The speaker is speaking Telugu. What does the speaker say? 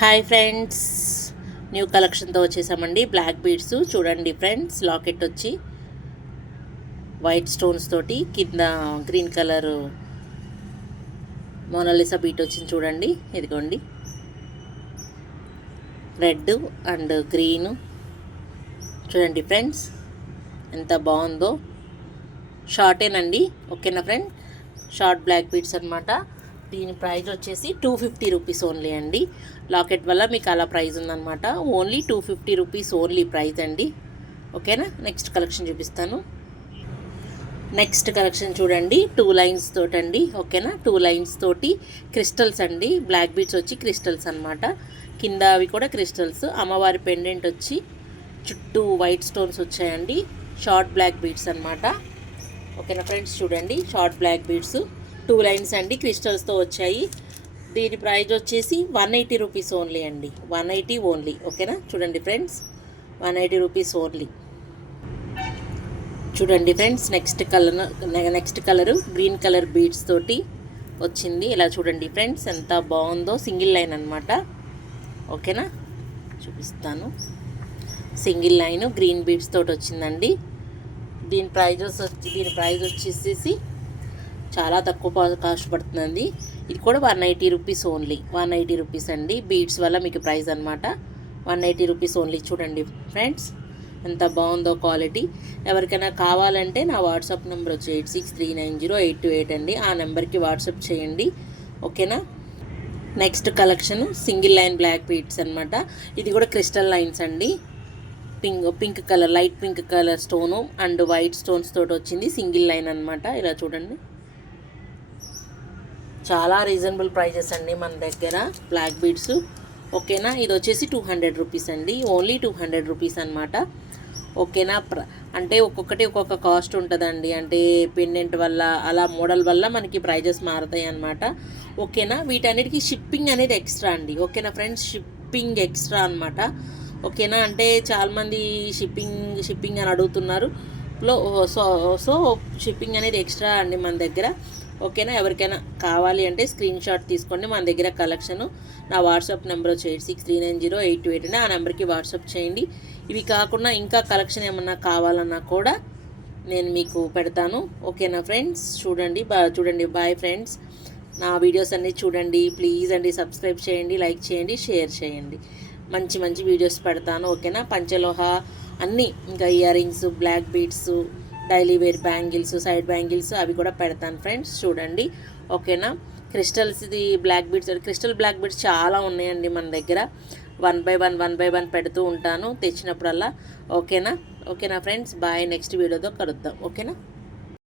హాయ్ ఫ్రెండ్స్, న్యూ కలెక్షన్తో వచ్చేసామండి. బ్లాక్ బీడ్స్ చూడండి ఫ్రెండ్స్. లాకెట్ వచ్చి వైట్ స్టోన్స్ తోటి కింద గ్రీన్ కలర్ మోనాలిసా బీట్ వచ్చింది చూడండి. ఇదిగోండి, రెడ్ అండ్ గ్రీన్ చూడండి ఫ్రెండ్స్, ఎంత బాగుందో. షార్టేనండి, ఓకేనా ఫ్రెండ్. షార్ట్ బ్లాక్ బీడ్స్ అనమాట. దీని ప్రైస్ వచ్చేసి 250 రూపీస్ ఓన్లీ అండి. లాకెట్ వల్ల మీకు అలా ప్రైస్ ఉందన్నమాట. ఓన్లీ 250 రూపీస్ ఓన్లీ ప్రైస్ అండి, ఓకేనా. నెక్స్ట్ కలెక్షన్ చూపిస్తాను. నెక్స్ట్ కలెక్షన్ చూడండి, 2 లైన్స్ తోటి అండి, ఓకేనా. 2 లైన్స్ తోటి క్రిస్టల్స్ అండి. బ్లాక్ బీడ్స్ వచ్చి క్రిస్టల్స్ అనమాట. కింద అవి కూడా క్రిస్టల్స్. అమ్మవారి పెండెంట్ వచ్చి చుట్టూ వైట్ స్టోన్స్ వచ్చాయండి. షార్ట్ బ్లాక్ బీడ్స్ అనమాట, ఓకేనా ఫ్రెండ్స్. చూడండి, షార్ట్ బ్లాక్ బీడ్స్ 2 లైన్స్ అండి, క్రిస్టల్స్తో వచ్చాయి. దీని ప్రైస్ వచ్చేసి 180 రూపీస్ ఓన్లీ అండి. 180 ఓన్లీ, ఓకేనా. చూడండి ఫ్రెండ్స్, 180 రూపీస్ ఓన్లీ. చూడండి friends, next colour green colour beads తోటి వచ్చింది. ఇలా చూడండి ఫ్రెండ్స్, ఎంత బాగుందో. సింగిల్ లైన్ అనమాట, ఓకేనా. చూపిస్తాను. సింగిల్ లైన్ గ్రీన్ బీడ్స్ తోటి వచ్చిందండి. దీని ప్రైజ్ వచ్చేసి చాలా తక్కువ కాస్ట్ పడుతుందండి. ఇది కూడా 180 రూపీస్ ఓన్లీ. 180 రూపీస్ అండి. బీడ్స్ వల్ల మీకు ప్రైస్ అనమాట. 180 రూపీస్ ఓన్లీ. చూడండి ఫ్రెండ్స్, ఎంత బాగుందో క్వాలిటీ. ఎవరికైనా కావాలంటే నా వాట్సాప్ నెంబర్ వచ్చి 86390828 అండి. ఆ నెంబర్కి వాట్సాప్ చేయండి, ఓకేనా. Next collection single line black beads అనమాట. ఇది కూడా క్రిస్టల్ లైన్స్ అండి. Pink colour, light pink colour stone and white stones తోటి వచ్చింది. సింగిల్ లైన్ అనమాట. ఇలా చూడండి, చాలా రీజనబుల్ ప్రైజెస్ అండి మన దగ్గర బ్లాక్ బీడ్స్, ఓకేనా. ఇది వచ్చేసి 200 రూపీస్ అండి. ఓన్లీ 200 రూపీస్ అనమాట, ఓకేనా. అంటే ఒక్కొక్కటి ఒక్కొక్క కాస్ట్ ఉంటుందండి. అంటే పెండెంట్ వల్ల అలా మోడల్ వల్ల మనకి ప్రైజెస్ మారుతాయి అనమాట, ఓకేనా. వీటన్నిటికీ షిప్పింగ్ అనేది ఎక్స్ట్రా అండి, ఓకేనా ఫ్రెండ్స్. షిప్పింగ్ ఎక్స్ట్రా అనమాట, ఓకేనా. అంటే చాలామంది షిప్పింగ్ అని అడుగుతున్నారు. సో షిప్పింగ్ అనేది ఎక్స్ట్రా అండి మన దగ్గర, ఓకేనా. ఎవరికైనా కావాలి అంటే స్క్రీన్ షాట్ తీసుకోండి. మన దగ్గర కలెక్షను. నా వాట్సాప్ నెంబర్ వచ్చి 86390828 అండి. ఆ నెంబర్కి వాట్సాప్ చేయండి. ఇవి కాకుండా ఇంకా కలెక్షన్ ఏమన్నా కావాలన్నా కూడా నేను మీకు పెడతాను, ఓకేనా ఫ్రెండ్స్. చూడండి బాయ్ ఫ్రెండ్స్. నా వీడియోస్ అన్నీ చూడండి ప్లీజ్ అండి. సబ్స్క్రైబ్ చేయండి, లైక్ చేయండి, షేర్ చేయండి. మంచి మంచి వీడియోస్ పెడతాను, ఓకేనా. పంచలోహ అన్నీ, ఇంకా ear rings, black beads, daily wear bangles, side bangles అవి కూడా పెడతాను ఫ్రెండ్స్. చూడండి, ఓకేనా. క్రిస్టల్ బ్లాక్ బీడ్స్ చాలా ఉన్నాయండి మన దగ్గర. 1 by 1 పెడుతూ ఉంటాను తెచ్చినప్పుడల్లా, ఓకేనా ఫ్రెండ్స్. బాయ్. నెక్స్ట్ వీడియోతో కలుద్దాం, ఓకేనా.